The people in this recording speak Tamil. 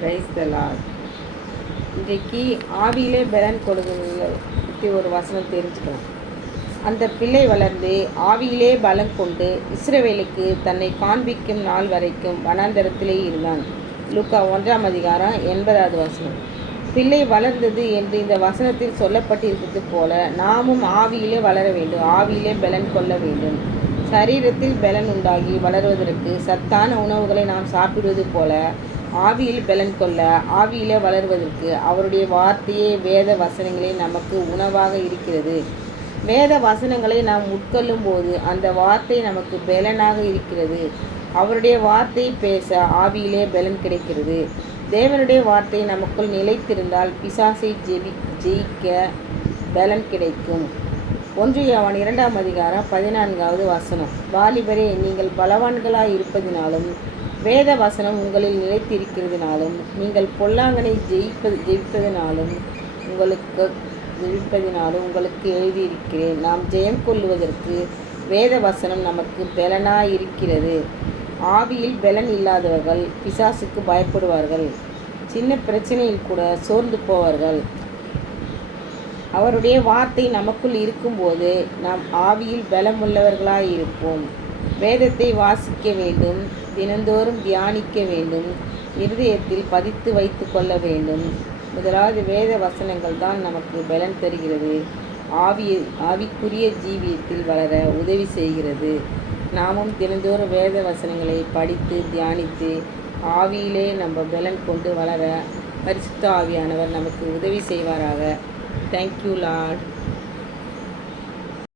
Praise the Lord. இன்றைக்கு ஆவியிலே பலன் கொடுக்கிறத பற்றி ஒரு வசனம் தெரிஞ்சுக்கலாம். அந்த பிள்ளை வளர்ந்து ஆவியிலே பலம் கொண்டு இஸ்ரவேலுக்கு தன்னை காண்பிக்கும் நாள் வரைக்கும் வனாந்தரத்திலே இருந்தான். லூக்கா 1:80 பிள்ளை வளர்ந்தது என்று இந்த வசனத்தில் சொல்லப்பட்டிருக்கிறது போல நாமும் ஆவியிலே வளர வேண்டும், ஆவியிலே பலன் கொள்ள வேண்டும். சரீரத்தில் பலன் உண்டாகி வளருவதற்கு சத்தான உணவுகளை நாம் சாப்பிடுவது போல ஆவியில் பலன் கொள்ள, ஆவியிலே வளருவதற்கு அவருடைய வார்த்தையே வேத வசனங்களே நமக்கு உணவாக இருக்கிறது. வேத வசனங்களை நாம் உட்கொள்ளும் போது அந்த வார்த்தை நமக்கு பலனாக இருக்கிறது. அவருடைய வார்த்தை பேச ஆவியிலே பலன் கிடைக்கிறது. தேவனுடைய வார்த்தை நமக்குள் நிலைத்திருந்தால் பிசாசை ஜெயிக்க பலன் கிடைக்கும். 1 யோவான் 2:14 வாலிபரே, நீங்கள் பலவான்களாய் இருப்பதினாலும் வேத வசனம் உங்களில் நிலைத்திருக்கிறதுனாலும் நீங்கள் பொல்லாங்கனை ஜெயிப்பதினாலும் உங்களுக்கு எழுதியிருக்கிறேன். நாம் ஜெயம் கொள்ளுவதற்கு வேத வசனம் நமக்கு பலனாயிருக்கிறது. ஆவியில் பலன் இல்லாதவர்கள் பிசாசுக்கு பயப்படுவார்கள். சின்ன பிரச்சனையில் கூட சோர்ந்து போவார்கள். அவருடைய வார்த்தை நமக்குள் இருக்கும்போது நாம் ஆவியில் பலமுள்ளவர்களாய் இருப்போம். வேதத்தை வாசிக்க வேண்டும், தினந்தோறும் தியானிக்க வேண்டும், இருதயத்தில் பதித்து வைத்து கொள்ள வேண்டும். முதலாவது வேத வசனங்கள் தான் நமக்கு பலன் தருகிறது. ஆவிக்குரிய ஜீவியத்தில் வளர உதவி செய்கிறது. நாமும் தினந்தோறும் வேத வசனங்களை படித்து தியானித்து ஆவியிலே நம்ம பலன் கொண்டு வளர பரிசுத்த ஆவியானவர் நமக்கு உதவி செய்வாராக. Thank you Lord.